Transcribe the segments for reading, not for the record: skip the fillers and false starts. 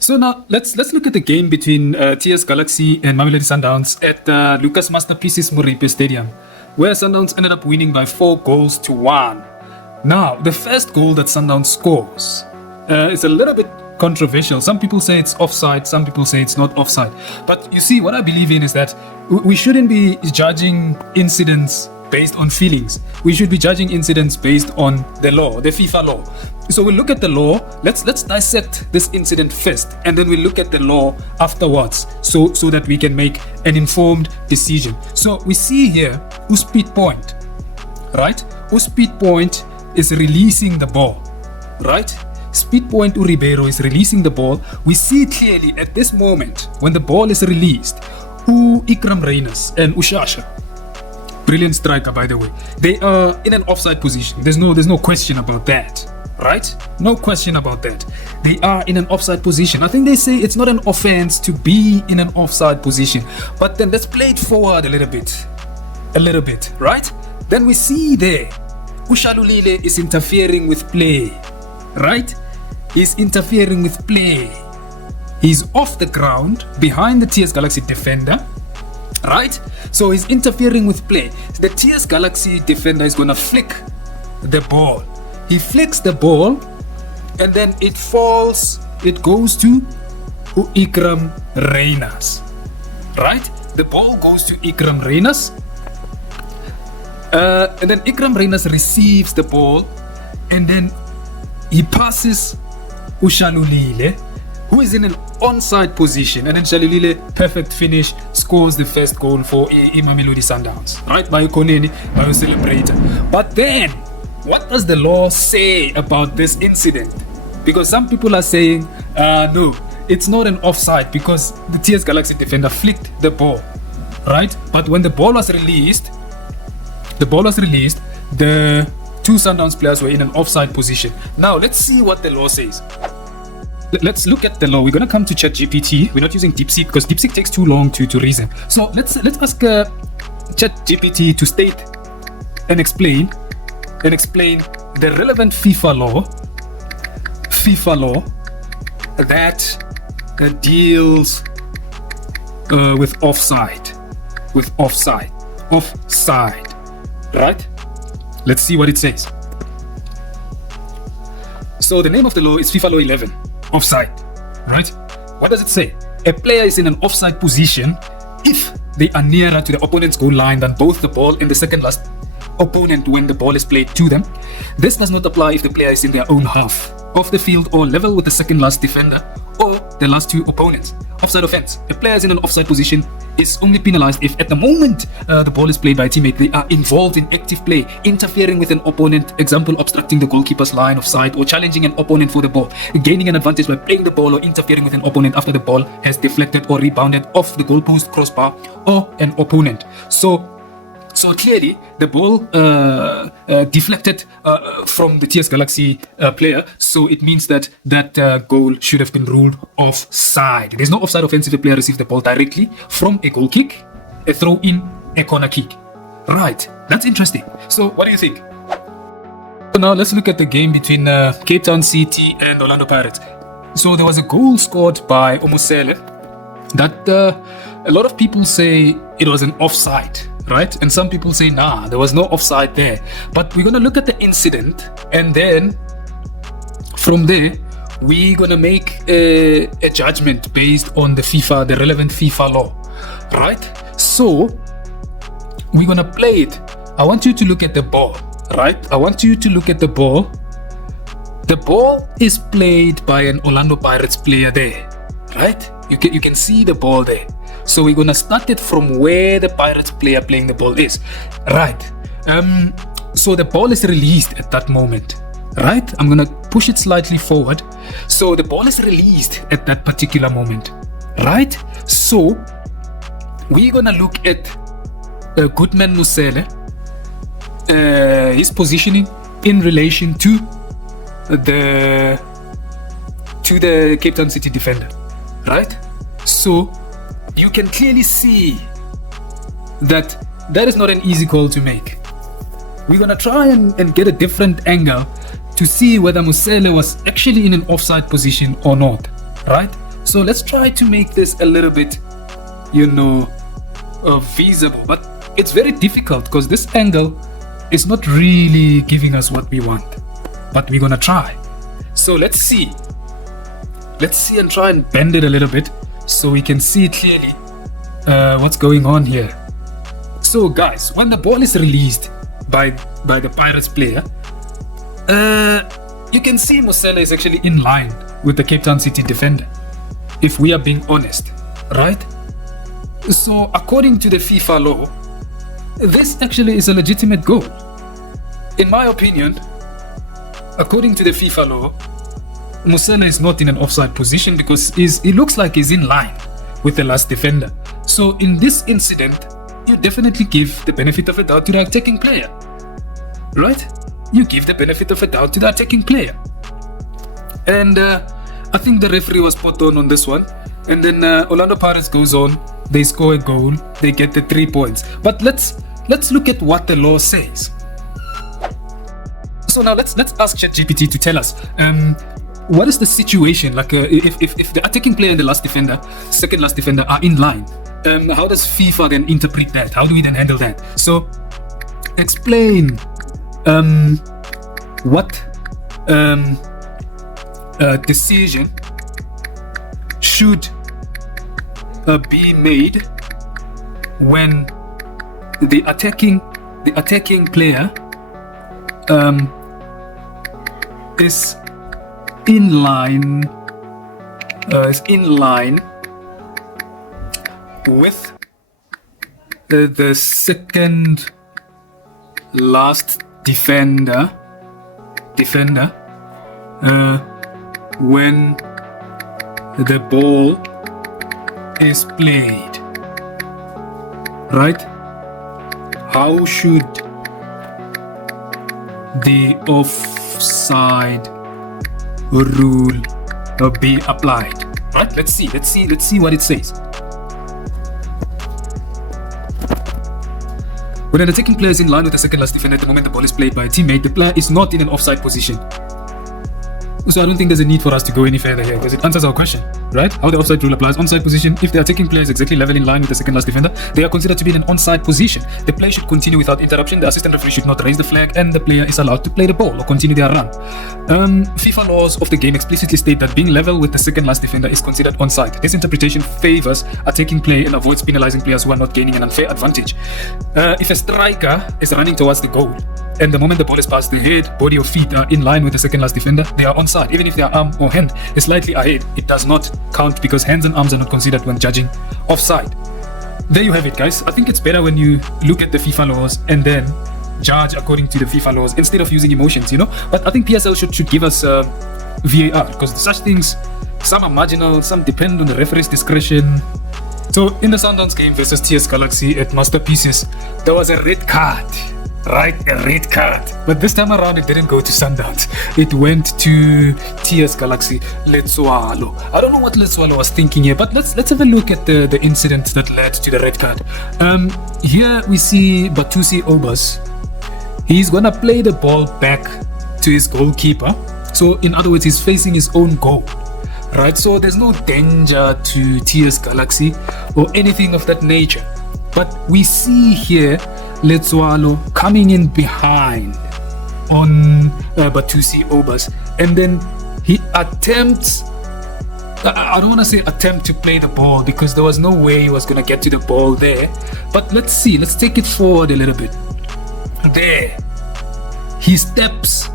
So now let's look at the game between TS Galaxy and Mamelodi Sundowns at Lucas Masterpieces Moripe Stadium, where Sundowns ended up winning by 4-1. Now, the first goal that Sundowns scores is a little bit controversial. Some people say it's offside, some people say it's not offside. But you see, what I believe in is that we shouldn't be judging incidents based on feelings. We should be judging incidents based on the law, the FIFA law. So we look at the law. Let's dissect this incident first, and then we look at the law afterwards, so that we can make an informed decision. So we see here Uspeed Point, right? Uspeed Point is releasing the ball, right? Speed Point Uribeiro is releasing the ball. We see clearly at this moment when the ball is released, Ikram Reyners and Ushasha, brilliant striker by the way, they are in an offside position. There's no question about that. Right? No question about that. They are in an offside position. I think they say it's not an offense to be in an offside position. But then let's play it forward a little bit, right? Then we see there, Ushalulile is interfering with play, right? He's interfering with play. He's off the ground behind the TS Galaxy defender, right? So he's interfering with play. The TS Galaxy defender is gonna flick the ball. He flicks the ball and then it falls, it goes to Ikram Reyners, right? The ball goes to Ikram Reyners, and then Ikram Reyners receives the ball, and then he passes Ushalulile, who is in an onside position, and then Shalulile, perfect finish, scores the first goal for Mamelodi Sundowns, right? By Koneni, by a celebrator. But then, what does the law say about this incident? Because some people are saying, no, it's not an offside because the TS Galaxy defender flicked the ball, right? But when the ball was released, the two Sundowns players were in an offside position. Now, let's see what the law says. Let's look at the law. We're going to come to ChatGPT. We're not using DeepSeek because DeepSeek takes too long to reason. So let's ask ChatGPT to state and explain the relevant FIFA law that deals with offside, right? Let's see what it says. So the name of the law is FIFA Law 11, offside, right? What does it say? A player is in an offside position if they are nearer to the opponent's goal line than both the ball and the second last opponent when the ball is played to them. This does not apply if the player is in their own half of the field or level with the second last defender or the last two opponents. Offside offense. A player is in an offside position is only penalized if at the moment the ball is played by a teammate, they are involved in active play, interfering with an opponent, example, obstructing the goalkeeper's line of sight or challenging an opponent for the ball, gaining an advantage by playing the ball or interfering with an opponent after the ball has deflected or rebounded off the goalpost, crossbar or an opponent. So clearly, the ball deflected from the TS Galaxy player, so it means that goal should have been ruled offside. There's no offside offense if the player receives the ball directly from a goal kick, a throw-in, a corner kick. Right, that's interesting. So what do you think? So now let's look at the game between Cape Town City and Orlando Pirates. So there was a goal scored by Omusele that a lot of people say it was an offside, right? And some people say, nah, there was no offside there. But we're going to look at the incident, and then from there, we're going to make a judgment based on the relevant FIFA law, right? So we're going to play it. I want you to look at the ball, right? I want you to look at the ball. The ball is played by an Orlando Pirates player there, right? You can see the ball there. So we're gonna start it from where the Pirates player playing the ball is, right? So the ball is released at that moment, right? I'm gonna push it slightly forward. So the ball is released at that particular moment, right? So we're gonna look at Goodman Nusele, his positioning in relation to the Cape Town City defender, right? So you can clearly see that is not an easy call to make. We're gonna try and get a different angle to see whether Musele was actually in an offside position or not, right? So let's try to make this a little bit, visible. But it's very difficult because this angle is not really giving us what we want. But we're gonna try. So let's see and try and bend it a little bit so we can see clearly what's going on here. So guys, when the ball is released by the Pirates player, you can see Mosela is actually in line with the Cape Town City defender, if we are being honest, right? So according to the FIFA law, this actually is a legitimate goal. In my opinion, according to the FIFA law, Mosela is not in an offside position because he looks like he's in line with the last defender. So in this incident, you definitely give the benefit of the doubt to the attacking player, right? You give the benefit of a doubt to the attacking player. And I think the referee was spot on this one. And then Orlando Pirates goes on, they score a goal, they get the 3 points. But let's look at what the law says. So now let's ask ChatGPT to tell us what is the situation, like if the attacking player and the second last defender are in line, how does FIFA then interpret that? How do we then handle that? So explain what decision should be made when the attacking player is in line with the second last defender when the ball is played, right? How should the offside rule be applied? Right? Let's see what it says. When an attacking player is in line with the second last defender at the moment the ball is played by a teammate, the player is not in an offside position. So I don't think there's a need for us to go any further here because it answers our question, right? How the offside rule applies. Onside position, if the attacking player is exactly level in line with the second last defender, they are considered to be in an onside position. The play should continue without interruption. The assistant referee should not raise the flag and the player is allowed to play the ball or continue their run. FIFA laws of the game explicitly state that being level with the second last defender is considered onside. This interpretation favors attacking play and avoids penalizing players who are not gaining an unfair advantage. If a striker is running towards the goal, and the moment the ball is passed, the head, body or feet are in line with the second last defender, they are onside. Even if their arm or hand is slightly ahead, it does not count because hands and arms are not considered when judging offside. There you have it, guys. I think it's better when you look at the FIFA laws and then judge according to the FIFA laws instead of using emotions, But I think PSL should give us VAR because such things, some are marginal, some depend on the referee's discretion. So in the Sundowns game versus TS Galaxy at Masterpieces, there was a red card. Right, a red card. But this time around, it didn't go to Sundowns. It went to TS Galaxy, Letsoalo. I don't know what Letsoalo was thinking here, but let's have a look at the incident that led to the red card. Here we see Batusi Obas. He's gonna play the ball back to his goalkeeper. So in other words, he's facing his own goal. Right, so there's no danger to TS Galaxy or anything of that nature. But we see here Letsoalo coming in behind on Batusi Obas, and then he attempts, I don't want to say attempt to play the ball because there was no way he was going to get to the ball there, but let's take it forward a little bit. There he steps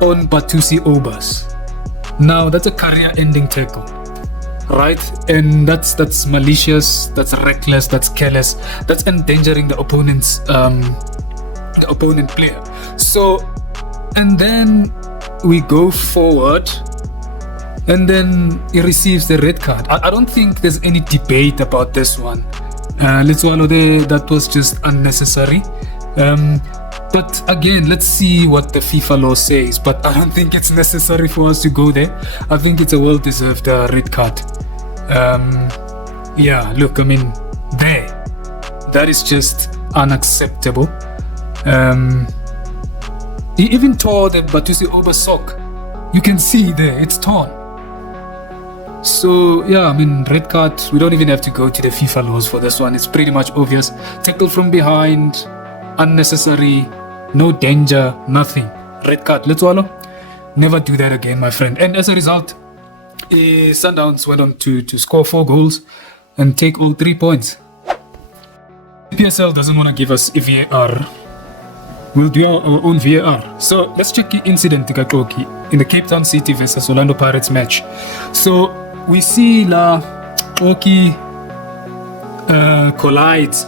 on Batusi Obas. Now that's a career-ending tackle, right? And that's malicious, that's reckless, that's careless, that's endangering the opponent's the opponent player. So, and then we go forward, and then he receives the red card. I don't think there's any debate about this one. Letsoalo there, that was just unnecessary. But again, let's see what the FIFA law says. But I don't think it's necessary for us to go there. I think it's a well-deserved red card. Yeah, look, I mean, that is just unacceptable. He even tore the Batusi Oba sock. You can see there, it's torn. So yeah, I mean, red card, we don't even have to go to the FIFA laws for this one. It's pretty much obvious. Tackle from behind, unnecessary, no danger, nothing. Red card, let's swallow. Never do that again, my friend. And as a result, Sundowns went on to score 4 goals and take all 3 points. PSL doesn't want to give us a VAR. We'll do our own VAR. So let's check the incident in the Cape Town City versus Orlando Pirates match. So we see La Oki collides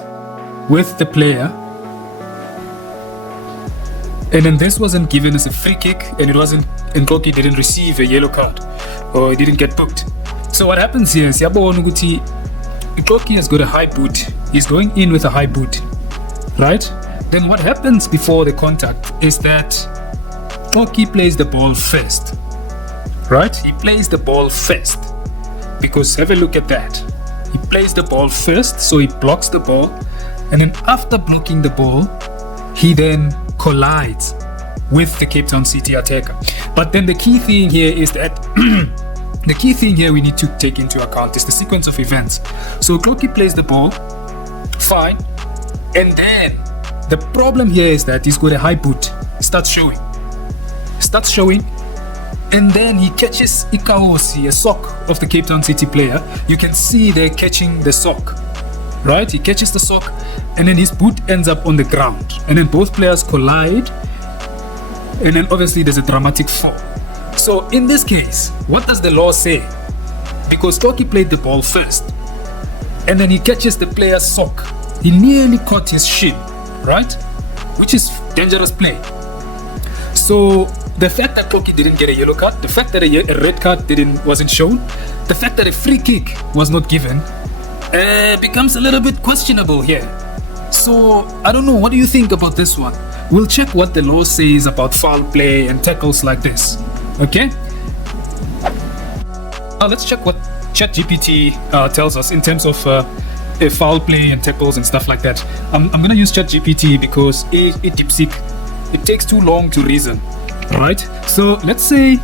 with the player, and then this wasn't given as a free kick, and Nkoki didn't receive a yellow card, or he didn't get booked. So what happens here is Nkoki has got a high boot. He's going in with a high boot, right? Then what happens before the contact is that Nkoki plays the ball first, right? He plays the ball first, because have a look at that. He plays the ball first, so he blocks the ball, and then after blocking the ball, he then collides with the Cape Town City attacker. But then the key thing here is that the key thing here we need to take into account is the sequence of events. So Nkoki plays the ball, fine, and then the problem here is that he's got a high boot. Starts showing, and then he catches Ikaosi, a sock of the Cape Town City player. You can see they're catching the sock, right? He catches the sock, and then his boot ends up on the ground, and then both players collide, and then obviously there's a dramatic fall. So in this case, what does the law say? Because Nkoki played the ball first, and then he catches the player's sock. He nearly caught his shin, right? Which is dangerous play. So the fact that Nkoki didn't get a yellow card, the fact that a red card wasn't shown, the fact that a free kick was not given, becomes a little bit questionable here. So I don't know, what do you think about this one? We'll check what the law says about foul play and tackles like this. Okay? Now let's check what ChatGPT tells us in terms of foul play and tackles and stuff like that. I'm gonna use ChatGPT because it takes too long to reason, right? So let's say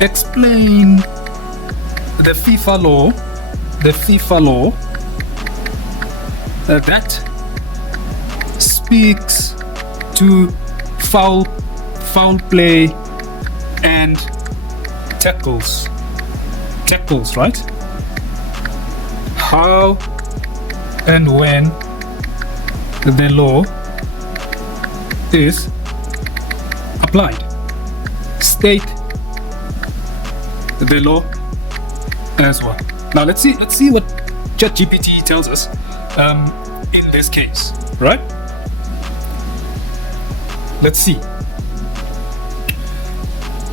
explain the FIFA law that speaks to foul play and tackles, right? How and when the law is applied. State the law as well. Now let's see what ChatGPT tells us in this case, right? Let's see.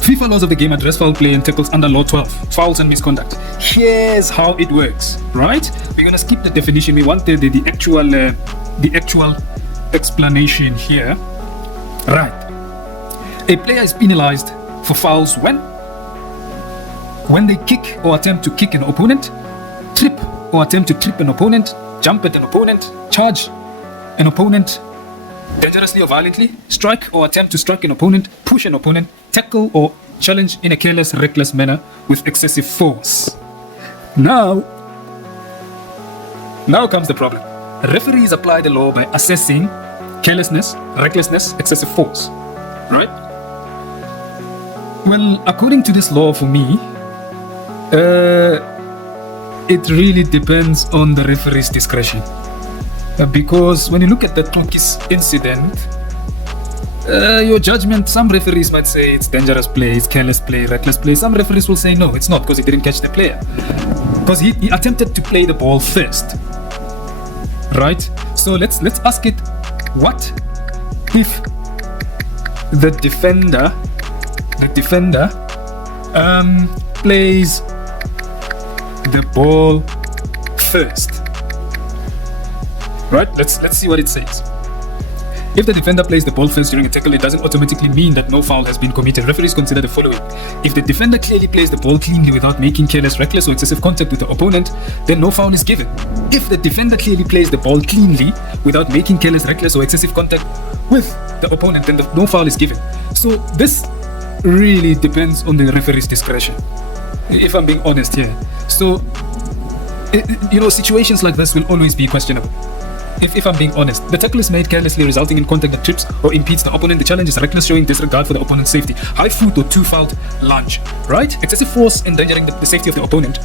FIFA laws of the game address foul play and tackles under Law 12, fouls and misconduct. Here's how it works, right? We're gonna skip the definition. We want the actual explanation here. Right. A player is penalized for fouls when they kick or attempt to kick an opponent, trip or attempt to trip an opponent, jump at an opponent, charge an opponent dangerously or violently, strike or attempt to strike an opponent, push an opponent, tackle or challenge in a careless, reckless manner with excessive force. Now comes the problem. Referees apply the law by assessing carelessness, recklessness, excessive force, right? Well, according to this law, for me, it really depends on the referee's discretion. Because when you look at the Nkoki's incident, your judgment, some referees might say it's dangerous play, it's careless play, reckless play. Some referees will say no, it's not, because he didn't catch the player. Because he attempted to play the ball first. Right? So let's ask it, what if the defender plays the ball first? Right? Let's see what it says. If the defender plays the ball first during a tackle, it doesn't automatically mean that no foul has been committed. Referees consider the following. If the defender clearly plays the ball cleanly without making careless, reckless, or excessive contact with the opponent, then no foul is given. If the defender clearly plays the ball cleanly without making careless, reckless, or excessive contact with the opponent, then no foul is given. So this really depends on the referee's discretion. if I'm being honest here. So, situations like this will always be questionable. If I'm being honest, the tackle is made carelessly, resulting in contact that trips or impedes the opponent. The challenge is reckless, showing disregard for the opponent's safety. High foot or two-fouled lunge, right? Excessive force endangering the safety of the opponent.